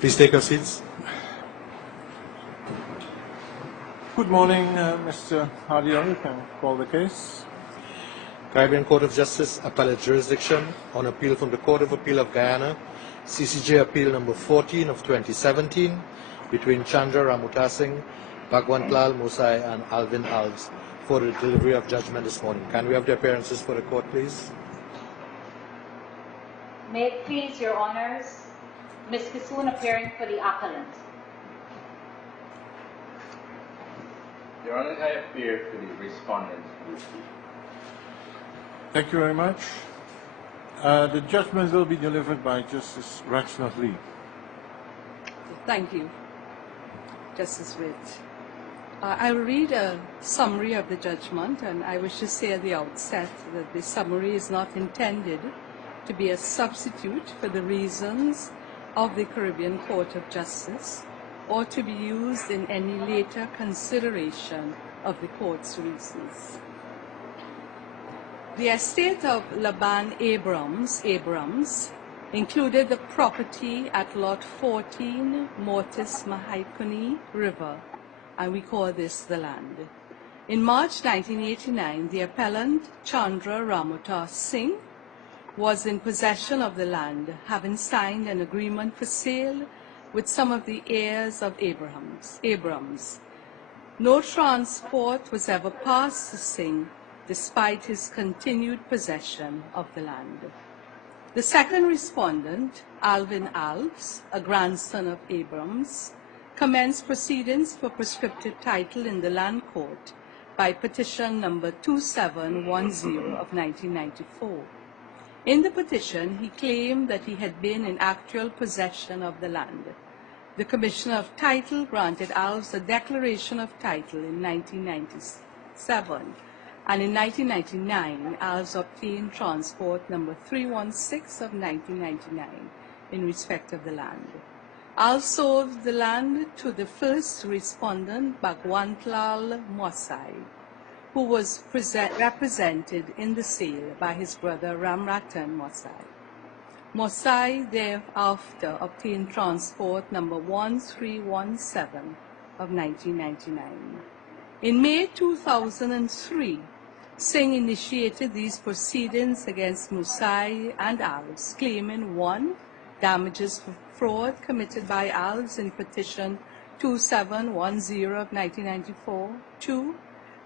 Please take your seats. Good morning, Mr. Hardial. You can call the case. Caribbean Court of Justice Appellate Jurisdiction on appeal from the Court of Appeal of Guyana, CCJ Appeal number 14 of 2017, between Chandra Singh, Bhagwantlall, Mossal and Alvin Alves for the delivery of judgment this morning. Can we have the appearances for the court, please? May it please your honors, Ms. Kissoon appearing for the appellant. Your Honor, I appear for the respondent. Thank you very much. The judgment will be delivered by Justice Rachnath Lee. Thank you, Justice Witt. I will read a summary of the judgment, and I wish to say at the outset that the summary is not intended to be a substitute for the reasons of the Caribbean Court of Justice or to be used in any later consideration of the court's reasons. The estate of Laban Abrams included the property at Lot 14, Mortis Mahaikuni River, and we call this the land. In March 1989, the appellant, Chandra Singh, was in possession of the land, having signed an agreement for sale with some of the heirs of Abrams. No transport was ever passed to Singh, despite his continued possession of the land. The second respondent, Alvin Alves, a grandson of Abrams, commenced proceedings for prescriptive title in the land court by petition number 2710 of 1994. In the petition, he claimed that he had been in actual possession of the land. The Commissioner of Title granted Alves a declaration of title in 1997, and in 1999, Alves obtained transport number 316 of 1999 in respect of the land. Alves sold the land to the first respondent, Bhagwantlall Mossal, who was represented in the sale by his brother Ramotar Mossal. Mossal thereafter obtained transport number 1317 of 1999. In May 2003, Singh initiated these proceedings against Mossal and Alves, claiming 1. Damages for fraud committed by Alves in petition 2710 of 1994, 2.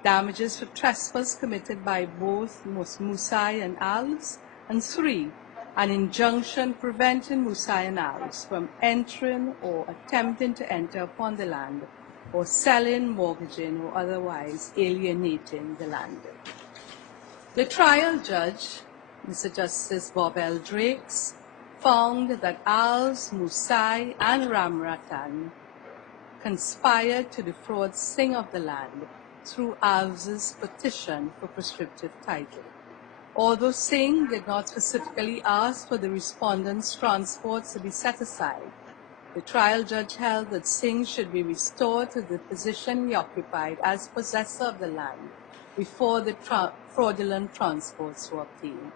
Damages for trespass committed by both Mossal and Alves, and 3. An injunction preventing Mossal and Alves from entering or attempting to enter upon the land or selling, mortgaging, or otherwise alienating the land. The trial judge, Mr. Justice Bob L. Drakes, found that Alves, Mossal, and Ramotar conspired to defraud Singh of the land through Alves' petition for prescriptive title. Although Singh did not specifically ask for the respondent's transports to be set aside, the trial judge held that Singh should be restored to the position he occupied as possessor of the land before the fraudulent transports were obtained.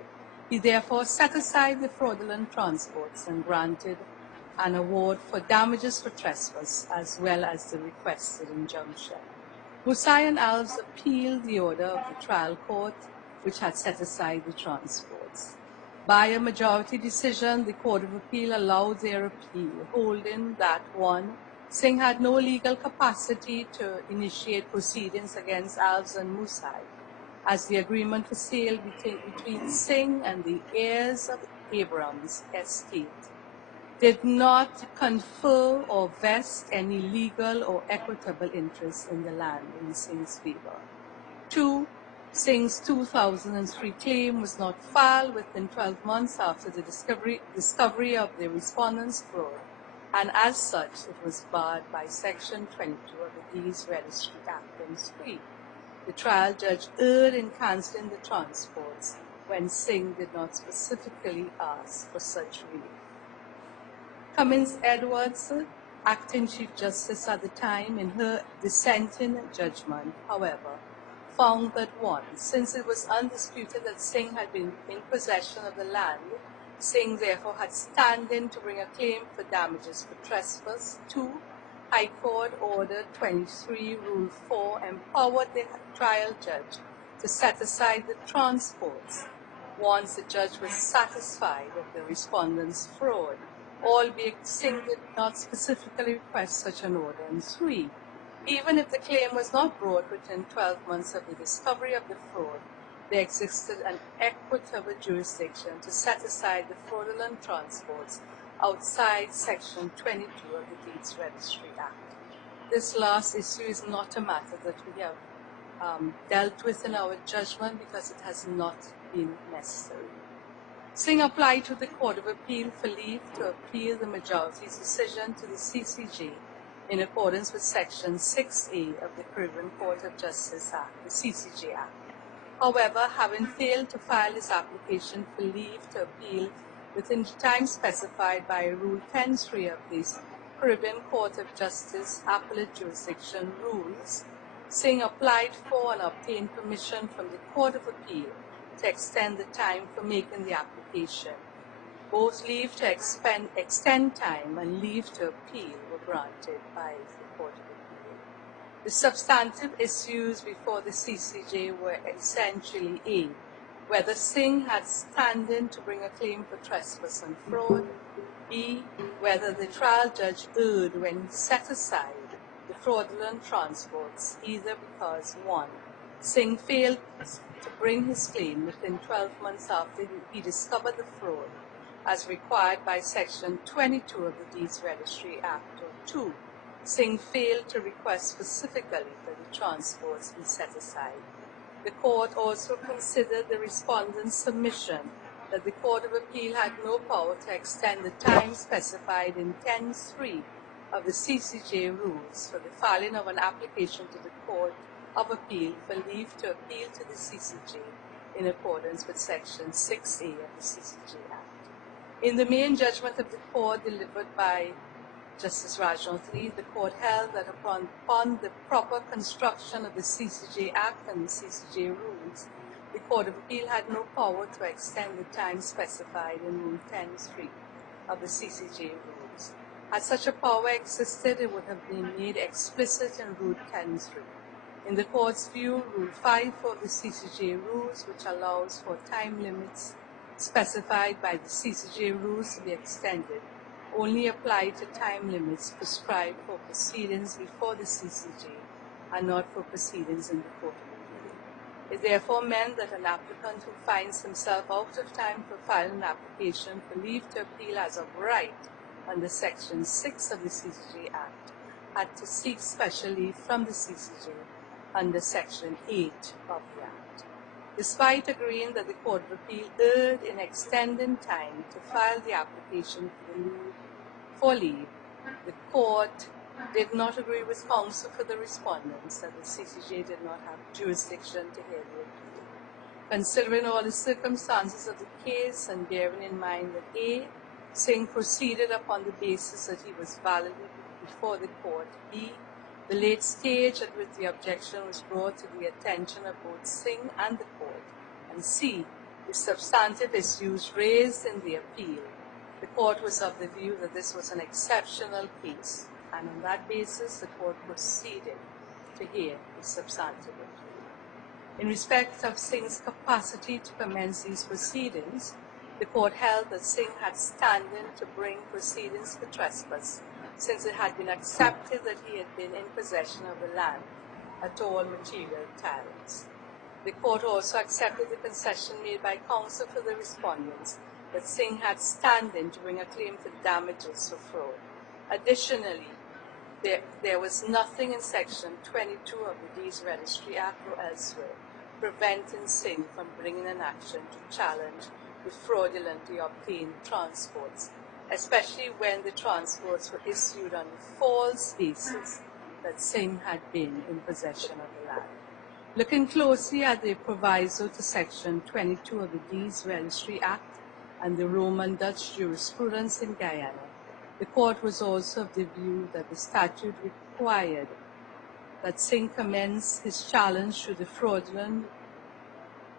He therefore set aside the fraudulent transports and granted an award for damages for trespass as well as the requested injunction. Mossal and Alves appealed the order of the trial court, which had set aside the transports. By a majority decision, the Court of Appeal allowed their appeal, holding that 1. Singh had no legal capacity to initiate proceedings against Alves and Mossal, as the agreement for sale between Singh and the heirs of Abrams' estate did not confer or vest any legal or equitable interest in the land in Singh's favor. 2. Singh's 2003 claim was not filed within 12 months after the discovery of the respondent's fraud, and as such, it was barred by Section 22 of the Deeds Registry Act and 3. The trial judge erred in cancelling the transports when Singh did not specifically ask for such relief. Cummins Edwards, acting Chief Justice at the time, in her dissenting judgment, however, found that 1. Since it was undisputed that Singh had been in possession of the land Singh therefore had standing to bring a claim for damages for trespass. 2. High Court Order 23, Rule 4 empowered the trial judge to set aside the transports once the judge was satisfied of the respondent's fraud, albeit Singh did not specifically request such an order. And 3. Even if the claim was not brought within 12 months of the discovery of the fraud, there existed an equitable jurisdiction to set aside the fraudulent transports outside Section 22 of the Deeds Registry Act. This last issue is not a matter that we have dealt with in our judgment because it has not been necessary. Singh applied to the Court of Appeal for leave to appeal the majority's decision to the CCJ in accordance with Section 6A of the Caribbean Court of Justice Act, the CCJ Act. However, having failed to file his application for leave to appeal within the time specified by Rule 10.3 of the Caribbean Court of Justice Appellate Jurisdiction Rules, Singh applied for and obtained permission from the Court of Appeal to extend the time for making the application. Both leave to extend time and leave to appeal were granted by the Court of Appeal. The substantive issues before the CCJ were essentially A. Whether Singh had standing to bring a claim for trespass and fraud. B. Whether the trial judge erred when he set aside the fraudulent transports, either because 1. Singh failed to bring his claim within 12 months after he discovered the fraud, as required by Section 22 of the Deeds Registry Act, or 2. Singh failed to request specifically that the transports be set aside. The court also considered the respondent's submission that the Court of Appeal had no power to extend the time specified in 10.3 of the CCJ rules for the filing of an application to the Court of Appeal for leave to appeal to the CCJ in accordance with Section 6A of the CCJ Act. In the main judgment of the court delivered by Justice Bhagwantlall, the court held that upon the proper construction of the CCJ Act and the CCJ rules, the Court of Appeal had no power to extend the time specified in Rule 10.3 of the CCJ rules. Had such a power existed, it would have been made explicit in Rule 10.3. In the court's view, Rule 5 of the CCJ rules, which allows for time limits specified by the CCJ rules to be extended, only apply to time limits prescribed for proceedings before the CCJ and not for proceedings in the Court of Appeal. It therefore meant that an applicant who finds himself out of time for filing an application for leave to appeal as of right under Section 6 of the CCJ Act had to seek special leave from the CCJ under Section 8 of the Act. Despite agreeing that the Court of Appeal erred in extending time to file the application for leave, the court did not agree with counsel for the respondents that the CCJ did not have jurisdiction to hear the appeal. Considering all the circumstances of the case and bearing in mind that A. Singh proceeded upon the basis that he was validly before the court, B. the late stage at which the objection was brought to the attention of both Singh and the court, and C. the substantive issues raised in the appeal, the court was of the view that this was an exceptional case, and on that basis the court proceeded to hear the substantive appeal. In respect of Singh's capacity to commence these proceedings, the court held that Singh had standing to bring proceedings for trespass, since it had been accepted that he had been in possession of the land at all material times. The court also accepted the concession made by counsel for the respondents that Singh had standing to bring a claim for damages for fraud. Additionally, there was nothing in Section 22 of the Deeds Registry Act or elsewhere preventing Singh from bringing an action to challenge the fraudulently obtained transports, especially when the transports were issued on the false basis that Singh had been in possession of the land. Looking closely at the proviso to Section 22 of the Deeds Registry Act and the Roman Dutch jurisprudence in Guyana, the court was also of the view that the statute required that Singh commence his challenge to the fraudulent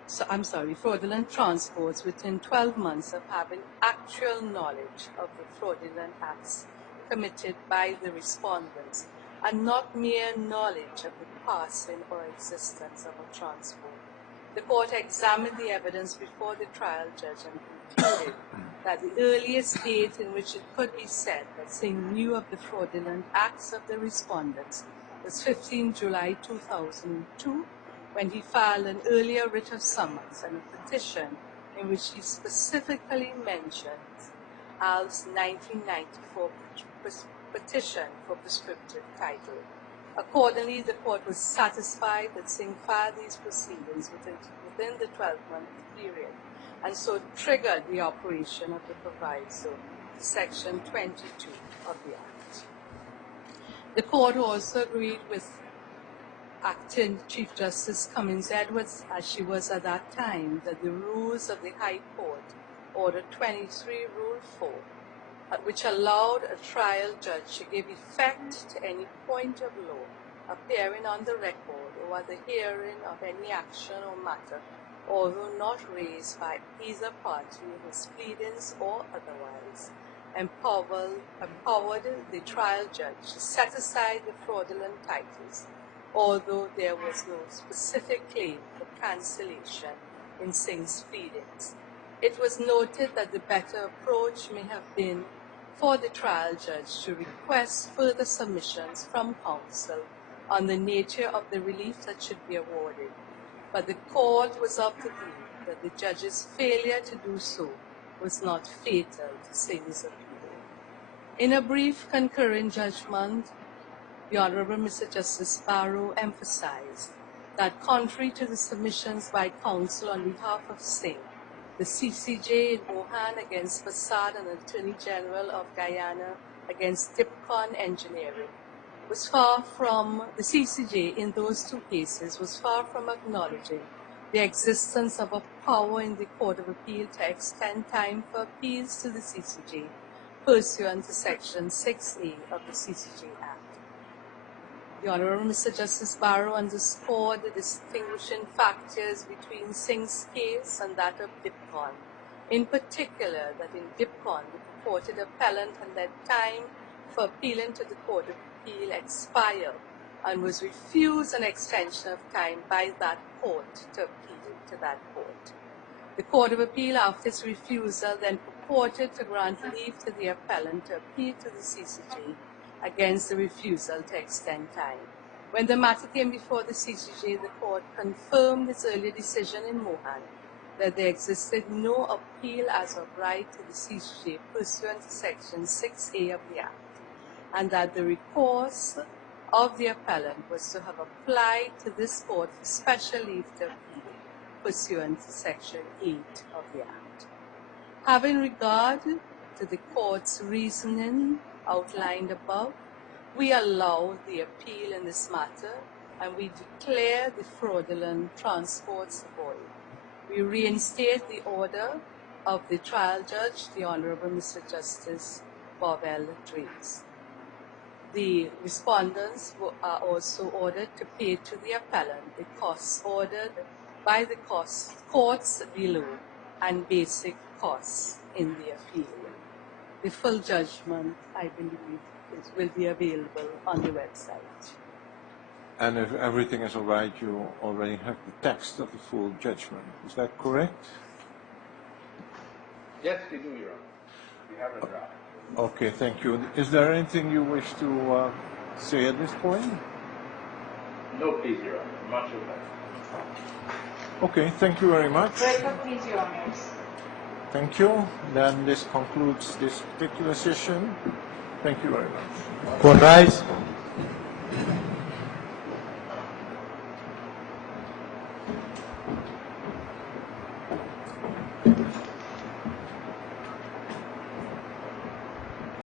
fraudulent transports within 12 months of having actual knowledge of the fraudulent acts committed by the respondents, and not mere knowledge of the passing or existence of a transport. The court examined the evidence before the trial judge and concluded that the earliest date in which it could be said that Singh knew of the fraudulent acts of the respondents was 15 July 2002, when he filed an earlier writ of summons and a petition in which he specifically mentions Alves' 1994 petition for prescriptive title. Accordingly, the court was satisfied that Singh filed these proceedings within the 12-month period, and so triggered the operation of the proviso, Section 22 of the Act. The court also agreed with Acting Chief Justice Cummins Edwards, as she was at that time, that the rules of the High Court, Order 23, Rule 4, which allowed a trial judge to give effect to any point of law appearing on the record or at the hearing of any action or matter, although not raised by either party in his pleadings or otherwise, empowered the trial judge to set aside the fraudulent titles, although there was no specific claim for cancellation in Singh's pleadings. It was noted that the better approach may have been for the trial judge to request further submissions from counsel on the nature of the relief that should be awarded, but the court was of the view that the judge's failure to do so was not fatal to Singh's appeal. In a brief concurring judgment, the Honorable Mr. Justice Barrow emphasized that contrary to the submissions by counsel on behalf of Singh, the CCJ in Mohan against Fasad and Attorney General of Guyana against Dipcon Engineering was far from, the CCJ in those two cases was far from acknowledging the existence of a power in the Court of Appeal to extend time for appeals to the CCJ pursuant to Section 6A of the CCJ Act. The Honorable Mr. Justice Barrow underscored the distinguishing factors between Singh's case and that of Dipcon. In particular, that in Dipcon, the purported appellant had let time for appealing to the Court of Appeal expire and was refused an extension of time by that court to appeal to that court. The Court of Appeal, after its refusal, then purported to grant leave to the appellant to appeal to the CCJ against the refusal to extend time. When the matter came before the CCJ, the court confirmed its earlier decision in Mohan that there existed no appeal as of right to the CCJ pursuant to Section 6A of the Act, and that the recourse of the appellant was to have applied to this court for special leave to appeal pursuant to Section 8 of the Act. Having regard to the court's reasoning outlined above, we allow the appeal in this matter and we declare the fraudulent transports void. We reinstate the order of the trial judge, the Honorable Mr. Justice Bovell Drees. The respondents are also ordered to pay to the appellant the costs ordered by the courts below and basic costs in the appeal. The full judgment, I believe, will be available on the website. And if everything is all right, you already have the text of the full judgment. Is that correct? Yes, we do, Your Honor. We have a draft. Okay, thank you. Is there anything you wish to say at this point? No, please, Your Honor. Much obliged. Okay, thank you very much. Record, please, Your Honors. Thank you. Then this concludes this particular session. Thank you very much. Court rise.